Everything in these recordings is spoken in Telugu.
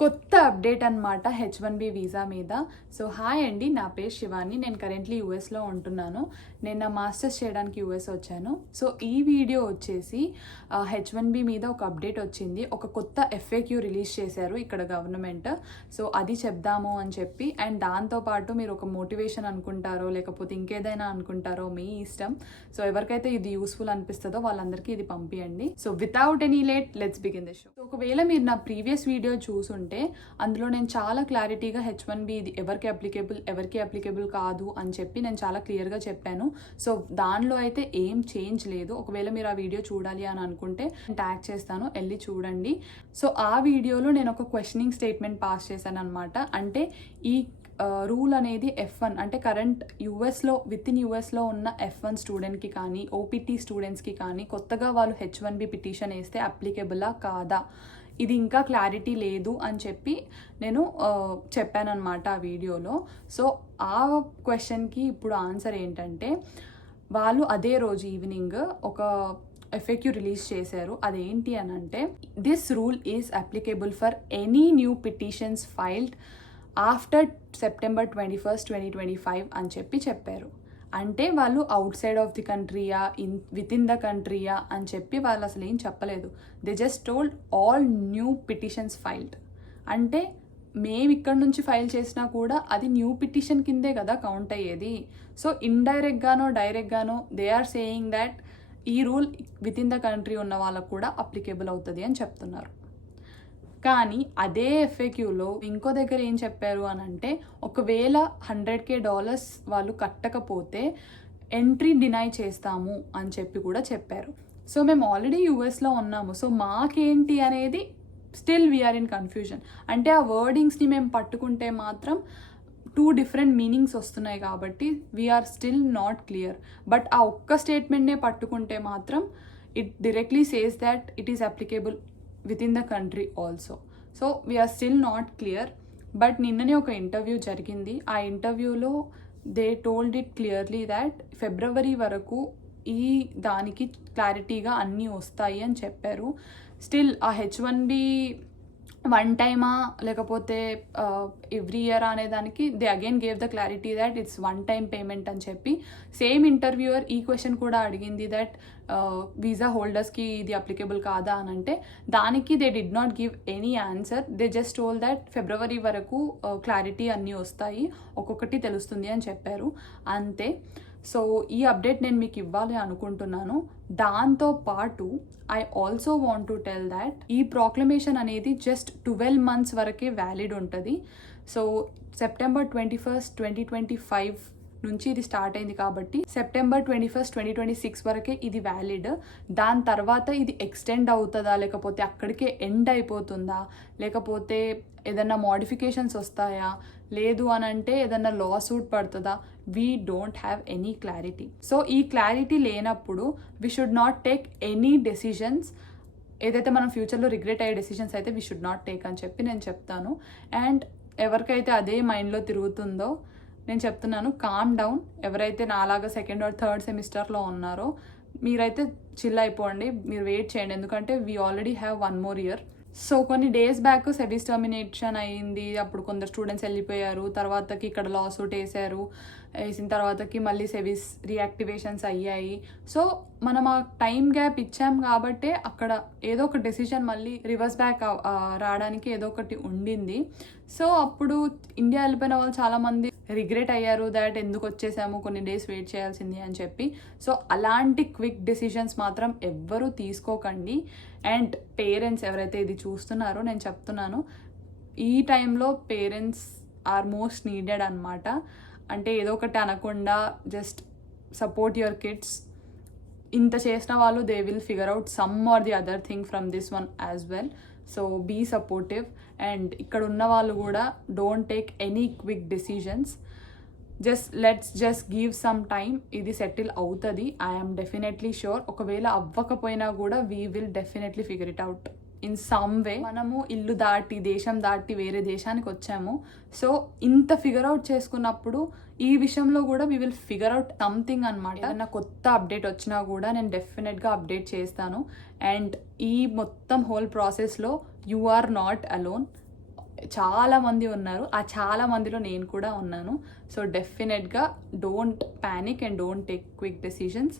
కొత్త అప్డేట్ అనమాట H1B వీసా మీద. సో హాయ్ అండి, నా పేరు శివాని. నేను కరెంట్లీ యూఎస్లో ఉంటున్నాను. నేను నా మాస్టర్స్ చేయడానికి యూఎస్ వచ్చాను. సో ఈ వీడియో వచ్చేసి H1B మీద ఒక అప్డేట్ వచ్చింది. ఒక కొత్త FAQ రిలీజ్ చేశారు ఇక్కడ గవర్నమెంట్. సో అది చెప్దాము అని చెప్పి, అండ్ దాంతోపాటు మీరు ఒక మోటివేషన్ అనుకుంటారో లేకపోతే ఇంకేదైనా అనుకుంటారో మీ ఇష్టం. సో ఎవరికైతే ఇది యూస్ఫుల్ అనిపిస్తుందో వాళ్ళందరికీ ఇది పంపియండి. So without any late let's begin the show. So ఒకవేళ మీరు నా ప్రీవియస్ వీడియో చూసుంటే అందులో నేను చాలా క్లారిటీగా H1B ఇది ఎవరికి అప్లికేబుల్ కాదు అని చెప్పి నేను చాలా క్లియర్గా చెప్పాను. సో దానిలో అయితే ఏం చేంజ్ లేదు. ఒకవేళ మీరు ఆ వీడియో చూడాలి అని అనుకుంటే ట్యాగ్ చేస్తాను, వెళ్ళి చూడండి. సో ఆ వీడియోలో నేను ఒక క్వశ్చనింగ్ స్టేట్మెంట్ పాస్ చేశాను అనమాట. అంటే ఈ రూల్ అనేది F1 అంటే కరెంట్ విత్ ఇన్ యూఎస్లో ఉన్న F1 స్టూడెంట్కి కానీ OPT స్టూడెంట్స్కి కానీ కొత్తగా వాళ్ళు H1B పిటిషన్ వేస్తే అప్లికేబులా కాదా, ఇది ఇంకా క్లారిటీ లేదు అని చెప్పి నేను చెప్పాను అనమాట ఆ వీడియోలో. సో ఆ క్వశ్చన్కి ఇప్పుడు ఆన్సర్ ఏంటంటే, వాళ్ళు అదే రోజు ఈవినింగ్ ఒక FAQ రిలీజ్ చేశారు. అదేంటి అని అంటే, this rule is applicable for any new petitions filed after September 21st, 2025 అని చెప్పారు. అంటే వాళ్ళు అవుట్ సైడ్ ఆఫ్ ది కంట్రీయా విత్ ఇన్ ద కంట్రీయా అని చెప్పి వాళ్ళు అసలు ఏం చెప్పలేదు. They just told all new petitions filed. అంటే మేము ఇక్కడ నుంచి ఫైల్ చేసినా కూడా అది న్యూ పిటిషన్ కిందే కదా కౌంట్ అయ్యేది. సో ఇండైరెక్ట్గానో డైరెక్ట్గానో దే ఆర్ సేయింగ్ దాట్ ఈ rule within the country ఉన్న వాళ్ళకు కూడా అప్లికేబుల్ అవుతుంది అని చెప్తున్నారు. కానీ అదే FAQలో ఇంకో దగ్గర ఏం చెప్పారు అని అంటే, ఒకవేళ $100,000 వాళ్ళు కట్టకపోతే ఎంట్రీ డినై చేస్తాము అని చెప్పి కూడా చెప్పారు. సో మేము ఆల్రెడీ యూఎస్లో ఉన్నాము. సో మాకేంటి అనేది స్టిల్ వీఆర్ ఇన్ కన్ఫ్యూజన్. అంటే ఆ వర్డింగ్స్ని మేము పట్టుకుంటే మాత్రం 2 డిఫరెంట్ మీనింగ్స్ వస్తున్నాయి కాబట్టి we are still not clear. But ఆ ఒక్క స్టేట్మెంట్నే పట్టుకుంటే మాత్రం it directly says that it is applicable within the country also. So we are still not clear. But నిన్ననే ఒక ఇంటర్వ్యూ జరిగింది. ఆ ఇంటర్వ్యూలో they told it clearly that February వరకు ఈ దానికి క్లారిటీగా అన్నీ వస్తాయి అని చెప్పారు. స్టిల్ ఆ H1B వన్ టైమా లేకపోతే ఎవ్రీ ఇయర్ అనే దానికి they again gave the clarity that it's one time payment అని చెప్పి. సేమ్ ఇంటర్వ్యూయర్ ఈ క్వశ్చన్ కూడా అడిగింది దట్ వీసా హోల్డర్స్కి ఇది అప్లికేబుల్ కాదా అని అంటే, దానికి they did not give any answer. They just told that February వరకు క్లారిటీ అన్నీ వస్తాయి, ఒక్కొక్కటి తెలుస్తుంది అని చెప్పారు, అంతే. సో ఈ అప్డేట్ నేను మీకు ఇవ్వాలి అనుకుంటున్నాను. దాంతో పాటు I also want to tell that ఈ ప్రాక్లమేషన్ అనేది జస్ట్ 12 months వరకే వ్యాలిడ్ ఉంటుంది. సో September 21st, 2025 నుంచి ఇది స్టార్ట్ అయింది కాబట్టి September 21st, 2026 వరకే ఇది వ్యాలిడ్. దాని తర్వాత ఇది ఎక్స్టెండ్ అవుతుందా, లేకపోతే అక్కడికే ఎండ్ అయిపోతుందా, లేకపోతే ఏదన్నా మోడిఫికేషన్స్ వస్తాయా, లేదు అని అంటే ఏదన్నా లా సూట్ పడుతుందా, we don't have any clarity. So ఈ క్లారిటీ లేనప్పుడు we should not take any decisions. ఏదైతే మనం ఫ్యూచర్లో రిగ్రెట్ అయ్యే డెసిషన్స్ అయితే వీ షుడ్ నాట్ టేక్ అని చెప్పి నేను చెప్తాను. అండ్ ఎవరికైతే అదే మైండ్లో తిరుగుతుందో నేను చెప్తున్నాను, కామ్ డౌన్. ఎవరైతే నాలాగా 2nd or 3rd సెమిస్టర్లో ఉన్నారో మీరైతే చిల్ అయిపోండి, మీరు వెయిట్ చేయండి. ఎందుకంటే we already have 1 more year. So కొన్ని డేస్ బ్యాక్ సెవిస్ టర్మినేషన్ అయ్యింది. అప్పుడు కొందరు స్టూడెంట్స్ వెళ్ళిపోయారు. తర్వాతకి ఇక్కడ లా సూట్ వేసిన తర్వాతకి మళ్ళీ సెవిస్ రీయాక్టివేషన్స్ అయ్యాయి. సో మనం ఆ టైం గ్యాప్ ఇచ్చాం కాబట్టే అక్కడ ఏదో ఒక డెసిషన్ మళ్ళీ రివర్స్ బ్యాక్ రావడానికి ఏదో ఒకటి ఉండింది. సో అప్పుడు ఇండియా వెళ్ళిపోయిన వాళ్ళు చాలామంది రిగ్రెట్ అయ్యారు దాట్ ఎందుకు వచ్చేసాము, కొన్ని డేస్ వెయిట్ చేయాల్సింది అని చెప్పి. సో అలాంటి క్విక్ డెసిషన్స్ మాత్రం ఎవ్వరూ తీసుకోకండి. అండ్ పేరెంట్స్ ఎవరైతే ఇది చూస్తున్నారో నేను చెప్తున్నాను, ఈ టైంలో పేరెంట్స్ ఆర్ మోస్ట్ నీడెడ్ అనమాట. అంటే ఏదో ఒకటి అనకుండా జస్ట్ సపోర్ట్ యువర్ కిడ్స్. ఇంత చేసిన వాళ్ళు they will figure out some or the other thing from this one as well. So be supportive. And ఇక్కడ ఉన్న వాళ్ళు కూడా don't take any quick decisions. Let's just give some time. ఇది సెటిల్ అవుతుంది, ఐఎమ్ డెఫినెట్లీ షూర్. ఒకవేళ అవ్వకపోయినా కూడా we will definitely figure it out in some way. మనము ఇల్లు దాటి దేశం దాటి వేరే దేశానికి వచ్చాము. సో ఇంత ఫిగర్ అవుట్ చేసుకున్నప్పుడు ఈ విషయంలో కూడా we will figure out something అనమాట. నా కొత్త అప్డేట్ వచ్చినా కూడా నేను డెఫినెట్గా అప్డేట్ చేస్తాను. అండ్ ఈ మొత్తం హోల్ ప్రాసెస్లో యు ఆర్ నాట్ అలోన్. చాలామంది ఉన్నారు. ఆ చాలా మందిలో నేను కూడా ఉన్నాను. సో డెఫినెట్గా don't panic and don't take quick decisions.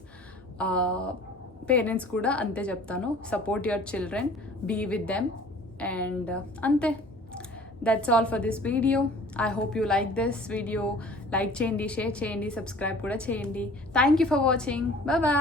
Parents కూడా అంతే చెప్తాను. Support your children, be with them, and అంతే. That's all for this video. I hope you like this video. Like చేయండి, షేర్ చేయండి, సబ్స్క్రైబ్ కూడా చేయండి. Thank you for watching. Bye bye.